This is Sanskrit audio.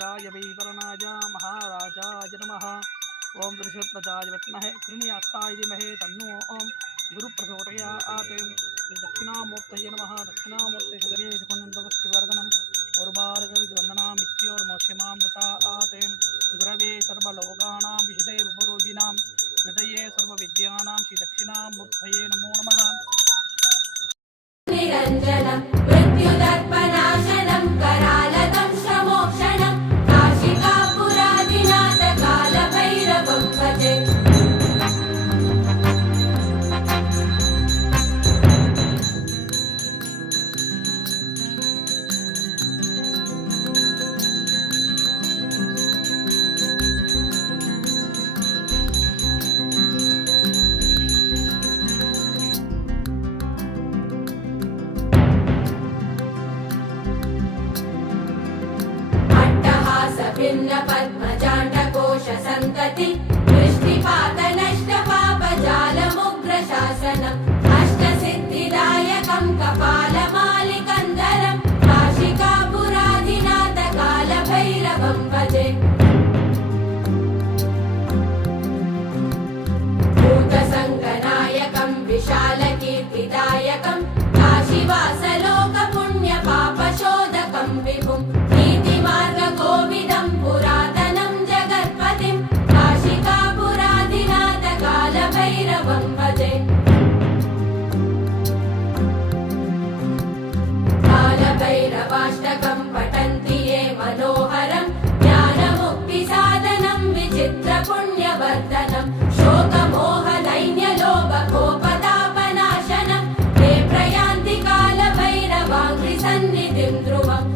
कुबेराय वैवरणाय महाराजाय नमः। ओम त्रिशूलध्वजाय विद्महे कृणियास्ताय धीमहि तन्नो ओम गुरुप्रचोदयात्। दक्षिणामूर्तये नमः। दक्षिणामूर्तये सुखनन्दवस्तिवर्धनम् उर्वारुकविवन्दनामित्योर्मोक्षमामृतात्। गुरवे सर्वलोकानां विशुद्धे भवरोगिणां हृदये सर्वविद्यानां श्रीदक्षिणामूर्तये नमो नमः। निरञ्जनं मृत्युदर्पनाशनं करालदंशमोक्षणं काशिकापुरादिनाथकालभैरवं भजे। भिन्न पद्मजाण्डकोश सन्तति वृष्टिपातनष्टपापजालमुग्रशासनम् अष्टसिद्धिदायकं कपालमालिकन्दरं काशिकापुरादिनाथकालभैरवं भजे। भूतसङ्गनायकं विशालकीर्तिदायकं काशीवासलोकपुण्यपापशोधकं विभुं नीतिमार्गकोविदं पुरातनं जगत्पतिं काशिकापुरादिनाथकालभैरवं भजे। कालभैरवाष्टकं पठन्ति ये मनोहरं ज्ञानमुक्तिसाधनं विचित्रपुण्यवर्धनं शोकमोहदैन्यलोभकोपतापनाशनं ते प्रयान्ति कालभैरवाङ्घ्रिसन्निधिं ध्रुवम्